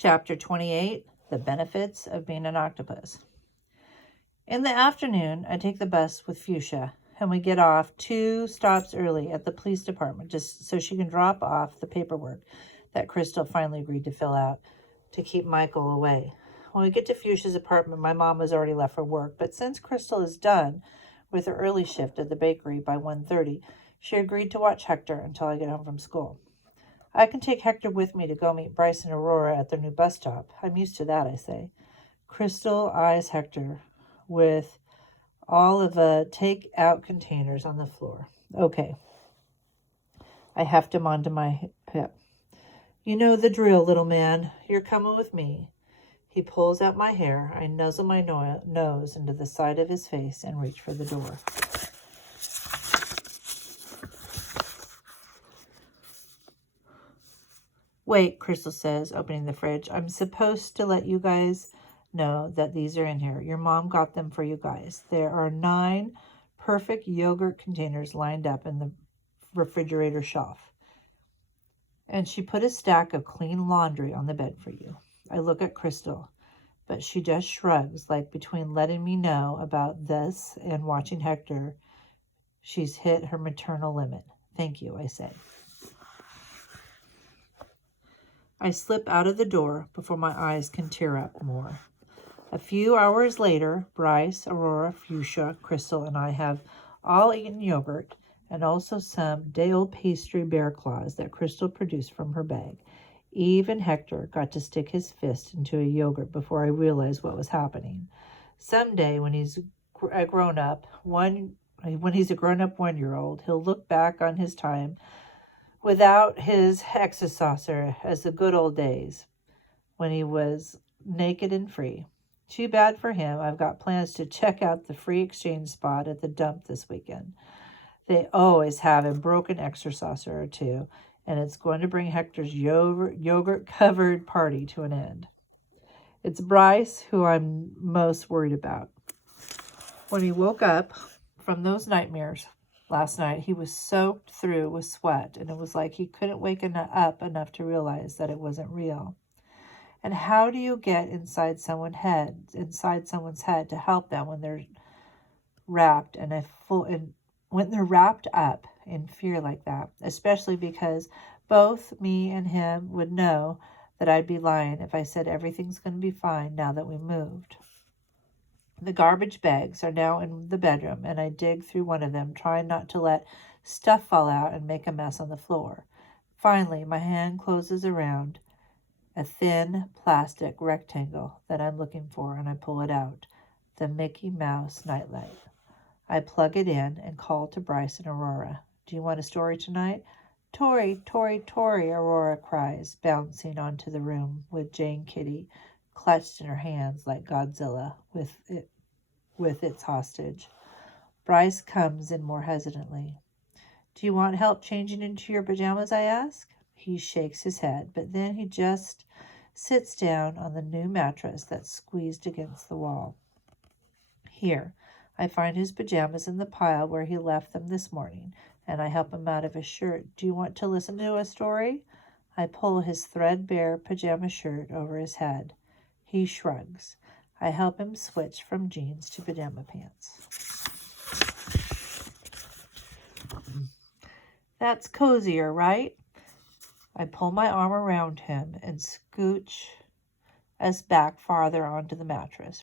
Chapter 28, The Benefits of Being an Octopus. In the afternoon, I take the bus with Fuchsia, and we get off 2 stops early at the police department just so she can drop off the paperwork that Crystal finally agreed to fill out to keep Michael away. When we get to Fuchsia's apartment, my mom has already left for work, but since Crystal is done with her early shift at the bakery by 1:30, she agreed to watch Hector until I get home from school. I can take Hector with me to go meet Bryce and Aurora at their new bus stop. I'm used to that, I say. Crystal eyes Hector with all of the take-out containers on the floor. Okay. I heft him onto my hip. You know the drill, little man. You're coming with me. He pulls out my hair. I nuzzle my nose into the side of his face and reach for the door. Wait, Crystal says, opening the fridge. I'm supposed to let you guys know that these are in here. Your mom got them for you guys. There are 9 perfect yogurt containers lined up in the refrigerator shelf. And she put a stack of clean laundry on the bed for you. I look at Crystal, but she just shrugs, like between letting me know about this and watching Hector, she's hit her maternal limit. Thank you, I say. I slip out of the door before my eyes can tear up more. A few hours later, Bryce, Aurora, Fuchsia, Crystal, and I have all eaten yogurt and also some day-old pastry bear claws that Crystal produced from her bag. Even Hector got to stick his fist into a yogurt before I realized what was happening. Someday, when he's a grown-up 1-year-old, he'll look back on his time without his exerciser as the good old days when he was naked and free. Too bad for him. I've got plans to check out the free exchange spot at the dump this weekend. They always have a broken exerciser or two, and it's going to bring Hector's yogurt-covered party to an end. It's Bryce who I'm most worried about. When he woke up from those nightmares last night, he was soaked through with sweat, and it was like he couldn't wake up enough to realize that it wasn't real. And how do you get inside someone's head to help them when they're wrapped up in fear like that? Especially because both me and him would know that I'd be lying if I said everything's going to be fine now that we moved. The garbage bags are now in the bedroom, and I dig through one of them, trying not to let stuff fall out and make a mess on the floor. Finally, my hand closes around a thin plastic rectangle that I'm looking for, and I pull it out. The Mickey Mouse nightlight. I plug it in and call to Bryce and Aurora. Do you want a story tonight? Tori, Tori, Tori, Aurora cries, bouncing onto the room with Jane Kitty clutched in her hands like Godzilla with its hostage. Bryce comes in more hesitantly. Do you want help changing into your pajamas, I ask? He shakes his head, but then he just sits down on the new mattress that's squeezed against the wall. Here, I find his pajamas in the pile where he left them this morning, and I help him out of his shirt. Do you want to listen to a story? I pull his threadbare pajama shirt over his head. He shrugs. I help him switch from jeans to pajama pants. That's cozier, right? I pull my arm around him and scooch us back farther onto the mattress.